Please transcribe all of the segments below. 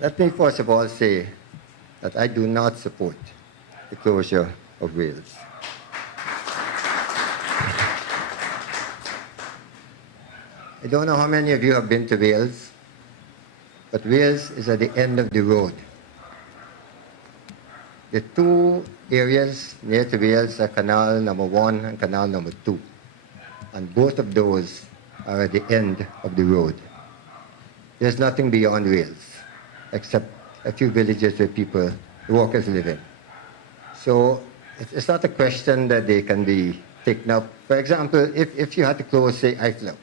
Let me first of all say that I do not support the closure of Wales. I don't know how many of you have been to Wales, but Wales is at the end of the road. The two areas near to Wales are Canal number 1 and Canal number 2. And both of those are at the end of the road. There's nothing beyond Wales, except a few villages where people, the workers live in. So it's not a question that they can be taken up. For example, if you had to close, say, Eiffel,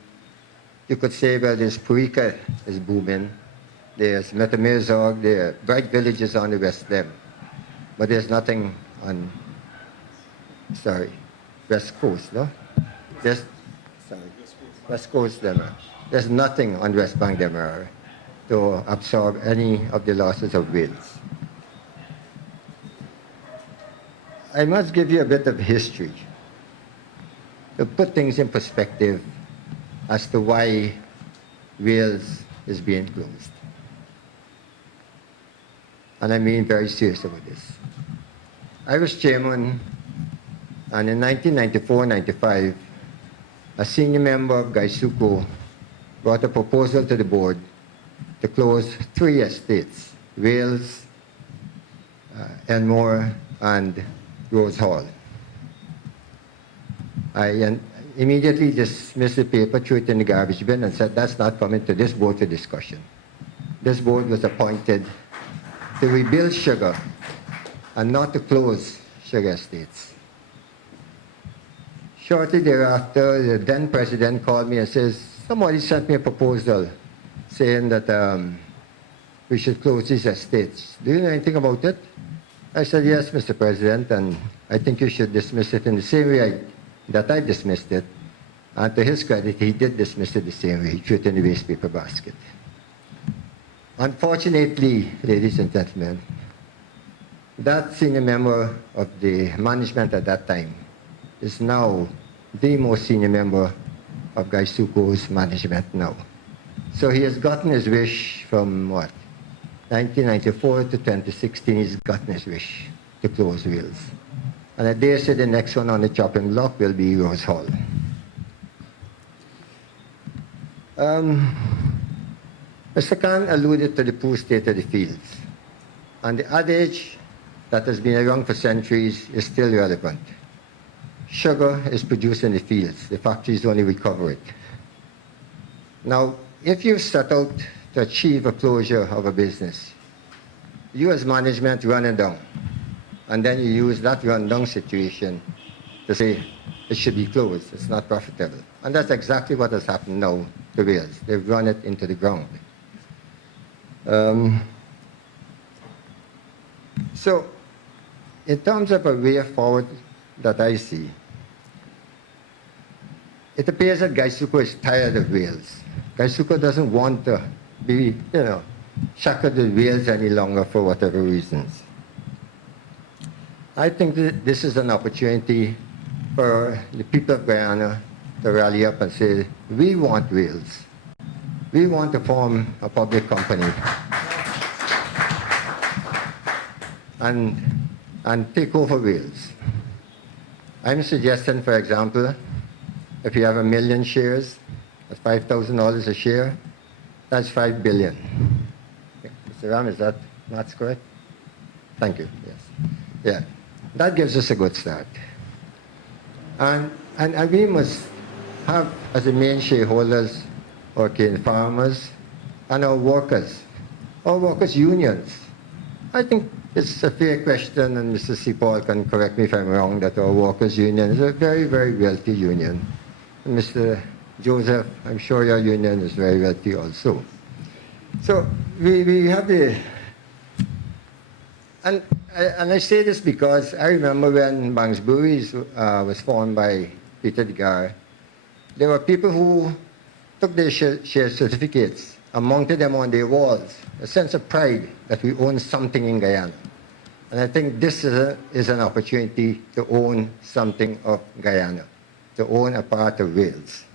you could say, well, there's Purika is booming, there's Metamirzog, there are bright villages on the West Dam, but there's nothing on, West Coast, no? West Coast Demerara. There's nothing on West Bank Demerara to absorb any of the losses of Wales. I must give you a bit of history to put things in perspective as to why Wales is being closed. And I mean very serious about this. I was chairman, and in 1994-95, a senior member of GuySuCo brought a proposal to the board to close 3 estates, Wales, Enmore, and Rose Hall. I immediately dismissed the paper, threw it in the garbage bin, and said, that's not coming to this board for discussion. This board was appointed to rebuild sugar and not to close sugar estates. Shortly thereafter, the then president called me and says, somebody sent me a proposal saying that we should close these estates. Do you know anything about it? I said, yes, Mr. President, and I think you should dismiss it in the same way that I dismissed it. And to his credit, he did dismiss it the same way. He threw it in the waste paper basket. Unfortunately, ladies and gentlemen, that senior member of the management at that time is now the most senior member of GuySuCo's management now. So he has gotten his wish from what? 1994 to 2016, he's gotten his wish to close Wales. And I dare say the next one on the chopping block will be Rose Hall. Mr. Khan alluded to the poor state of the fields. And the adage that has been around for centuries is still relevant. Sugar is produced in the fields. The factories only recover it. Now, if you set out to achieve a closure of a business, you as management run it down. And then you use that run-down situation to say it should be closed. It's not profitable. And that's exactly what has happened now to Wales. They've run it into the ground. So, in terms of a way forward that I see, it appears that GuySuCo is tired of Wales. GuySuCo doesn't want to be, shackled with Wales any longer for whatever reasons. I think that this is an opportunity for the people of Guyana to rally up and say, we want Wales. We want to form a public company and take over Wales. I'm suggesting, for example, if you have 1 million shares at $5,000 a share, that's $5 billion. Mr. Ram, is that not correct? Thank you. Yes. Yeah. That gives us a good start. And we must have as the main shareholders our cane farmers and our workers unions. I think it's a fair question, and Mr. C. Paul can correct me if I'm wrong, that our workers union is a very, very wealthy union. And Mr. Joseph, I'm sure your union is very wealthy also. So we have the, and I say this because I remember when Banks Breweries was formed by Peter DeGar, there were people who took their share certificates and mounted them on their walls, a sense of pride that we own something in Guyana. And I think this is an opportunity to own something of Guyana, to own a part of Wales.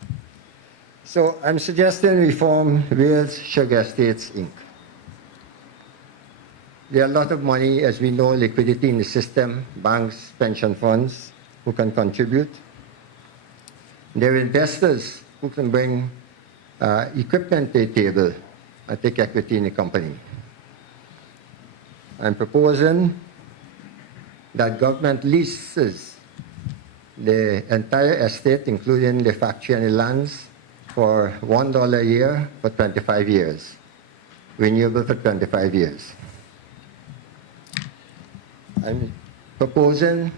So I'm suggesting we form Wales Sugar Estates, Inc. There are a lot of money, as we know, liquidity in the system, banks, pension funds who can contribute. There are investors who can bring equipment to the table and take equity in the company. I'm proposing that government leases the entire estate, including the factory and the lands, for $1 a year for 25 years, renewable for 25 years. I'm proposing,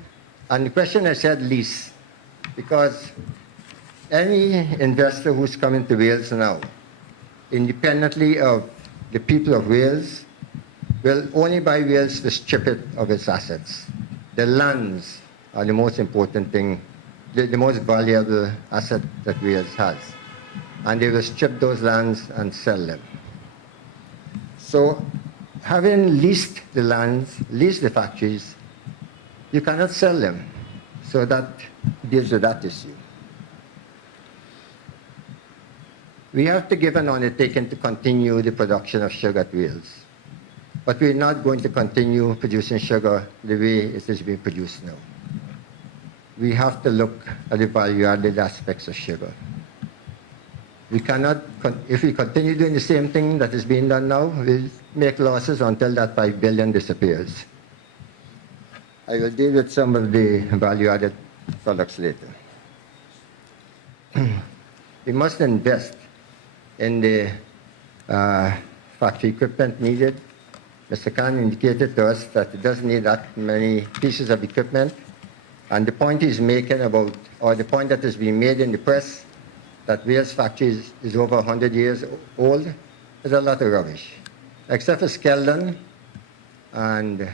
and the question I said lease, because any investor who's coming to Wales now, independently of the people of Wales, will only buy Wales to strip it of its assets. The lands are the most important thing, the most valuable asset that Wales has. And they will strip those lands and sell them. So having leased the lands, leased the factories, you cannot sell them. So that deals with that issue. We have to give an undertaking to continue the production of sugar at Wales. But we're not going to continue producing sugar the way it is being produced now. We have to look at the value-added aspects of sugar. We cannot, if we continue doing the same thing that is being done now, we'll make losses until that 5 billion disappears. I will deal with some of the value-added products later. We must invest in the factory equipment needed. Mr. Khan indicated to us that it doesn't need that many pieces of equipment. And the point he's making about, or the point that is being made in the press, that Wales factory is over 100 years old, is a lot of rubbish. Except for Skeldon and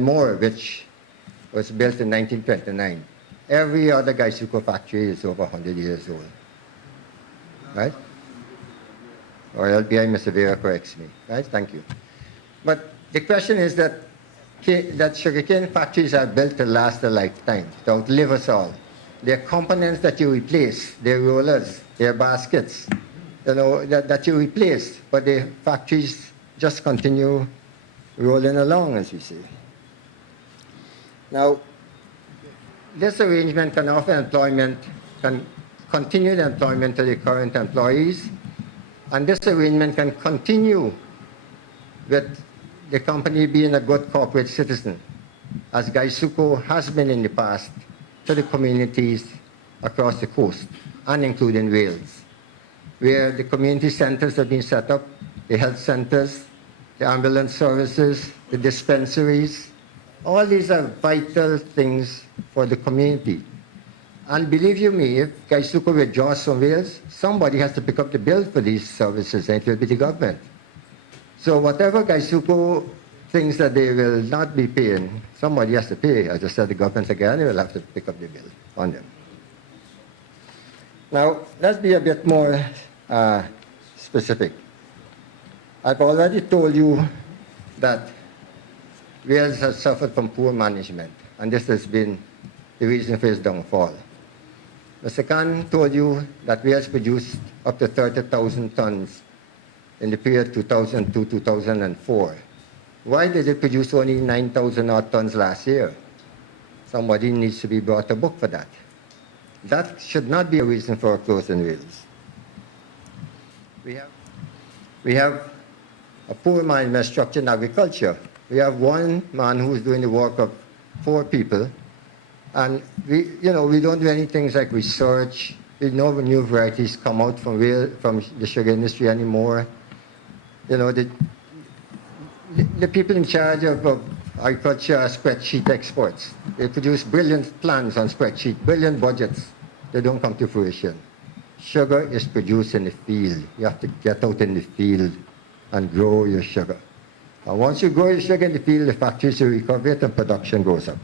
Moore, which was built in 1929. Every other GuySuCo factory is over 100 years old. Right? Or LBI, Mr. Vera corrects me. Right? Thank you. But the question is that sugarcane factories are built to last a lifetime, to outlive us all. They're components that you replace, they're rollers, they're baskets, that you replace, but the factories just continue rolling along, as we say. Now, this arrangement can offer employment, can continue the employment to the current employees, and this arrangement can continue with the company being a good corporate citizen, as GuySuCo has been in the past to the communities across the coast, and including Wales, where the community centers have been set up, the health centers, the ambulance services, the dispensaries. All these are vital things for the community. And believe you me, if GuySuCo withdraws from Wales, somebody has to pick up the bill for these services, and it will be the government. So whatever GuySuCo thinks that they will not be paying, somebody has to pay. As I said, the government again will have to pick up the bill on them. Now, let's be a bit more specific. I've already told you that Wales has suffered from poor management, and this has been the reason for its downfall. Mr. Khan told you that Wales produced up to 30,000 tons in the period 2002-2004. Why did it produce only 9,000 odd tons last year? Somebody needs to be brought a book for that. That should not be a reason for a close in Wales. We have a poor management structure in agriculture. We have one man who's doing the work of 4 people, and we don't do any things like research. We know new varieties come out from the sugar industry anymore. The people in charge of agriculture are spreadsheet experts. They produce brilliant plans on spreadsheet, brilliant budgets. They don't come to fruition. Sugar is produced in the field. You have to get out in the field and grow your sugar. And once you grow your sugar in the field, the factories will recover it and production goes up.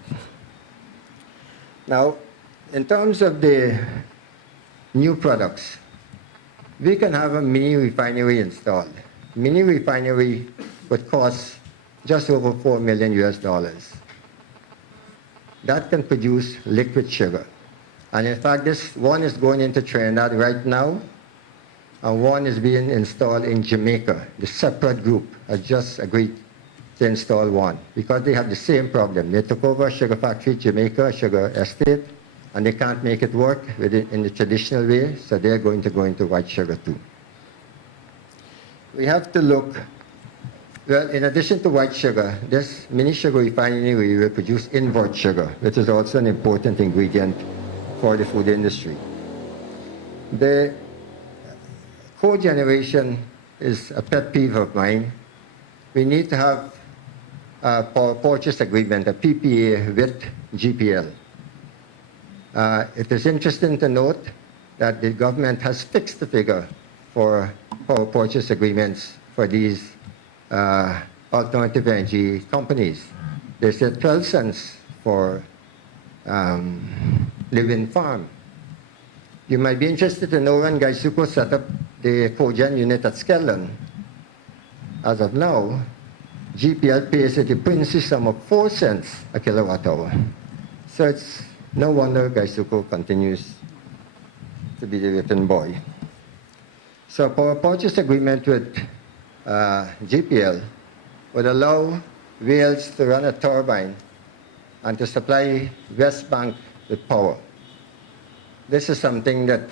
Now, in terms of the new products, we can have a mini refinery installed. Mini refinery would cost just over $4 million US. That can produce liquid sugar. And in fact, this one is going into Trinidad right now, and one is being installed in Jamaica. The separate group has just agreed to install one because they have the same problem. They took over a sugar factory, Jamaica, sugar estate, and they can't make it work in the traditional way, so they're going to go into white sugar too. We have to look, well, in addition to white sugar, this mini sugar refinery will produce invert sugar, which is also an important ingredient for the food industry. The cogeneration is a pet peeve of mine. We need to have a power purchase agreement, a PPA with GPL. It is interesting to note that the government has fixed the figure for power purchase agreements for these alternative energy companies. They said 12 cents for live-in farm. You might be interested to know when GuySuCo set up the cogen unit at Skelton. As of now, GPL pays at the princely sum of 4 cents a kilowatt hour. So it's no wonder GuySuCo continues to be the written boy. So power purchase agreement with GPL would allow Wales to run a turbine and to supply West Bank with power. This is something that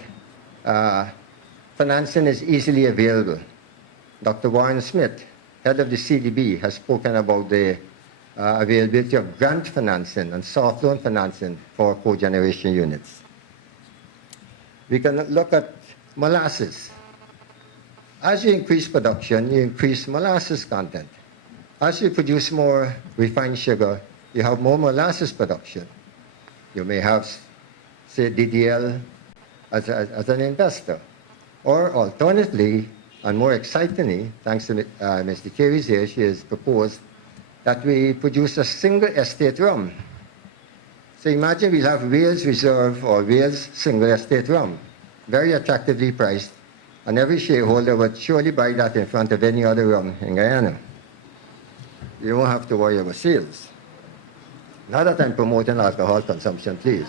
financing is easily available. Dr. Warren Smith, head of the CDB, has spoken about the availability of grant financing and soft loan financing for cogeneration units. We can look at molasses. As you increase production, you increase molasses content. As you produce more refined sugar, you have more molasses production. You may have, say, DDL as an investor. Or alternatively, and more excitingly, thanks to Mr. Kerry's here, she has proposed that we produce a single estate rum. So imagine we'll have Wales Reserve or Wales Single Estate Rum, very attractively priced, and every shareholder would surely buy that in front of any other rum in Guyana. You won't have to worry about sales. Not that I'm promoting alcohol consumption, please.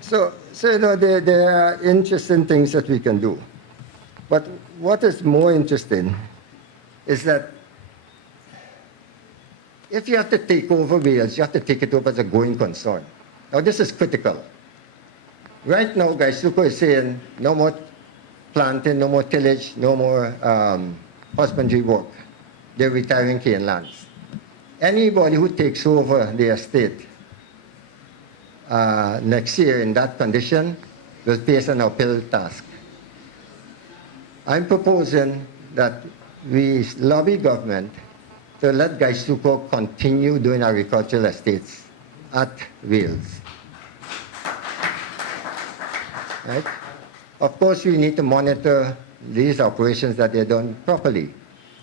So you know, there are interesting things that we can do. But what is more interesting is that if you have to take over Wales, you have to take it over as a going concern. Now, this is critical. Right now, GuySuCo is saying no more planting, no more tillage, no more husbandry work. They're retiring cane lands. Anybody who takes over the estate next year in that condition will face an uphill task. I'm proposing that we lobby government to let GuySuCo continue doing agricultural estates at Wales. Right? Of course, we need to monitor these operations that they're done properly.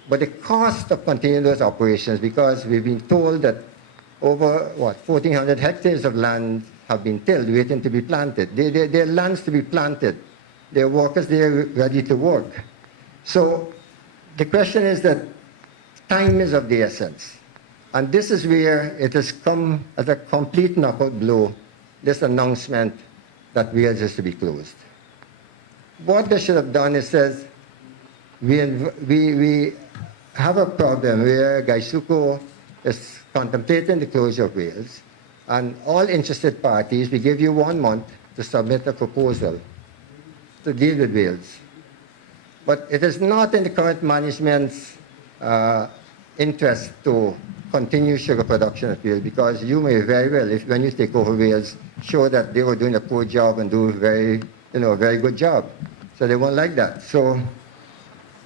But the cost of continuing those operations, because we've been told that over, 1,400 hectares of land have been tilled, waiting to be planted. There are lands to be planted. There are workers there ready to work. So the question is that time is of the essence. And this is where it has come as a complete knockout blow, this announcement that Wales is to be closed. What they should have done is says, we have a problem where GuySuCo is contemplating the closure of Wales, and all interested parties, we give you 1 month to submit a proposal to deal with Wales. But it is not in the current management's interest to continue sugar production at Wales, because you may very well, if when you take over Wales, show that they were doing a poor job and do a very good job. So they won't like that. So,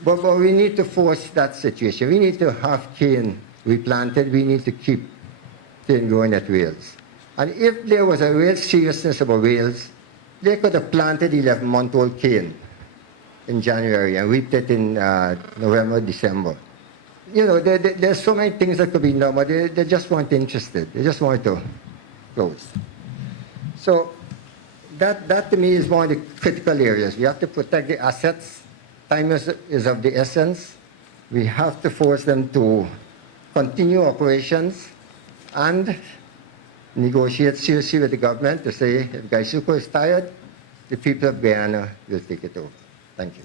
but we need to force that situation. We need to have cane replanted. We need to keep cane growing at Wales. And if there was a real seriousness about Wales, they could have planted 11-month-old cane in January and reaped it in November, December. You know, there's so many things that could be done, but they just weren't interested. They just wanted to close. So that to me is one of the critical areas. We have to protect the assets. Time is of the essence. We have to force them to continue operations and negotiate seriously with the government to say, if GuySuCo is tired, the people of Guyana will take it over. Thank you.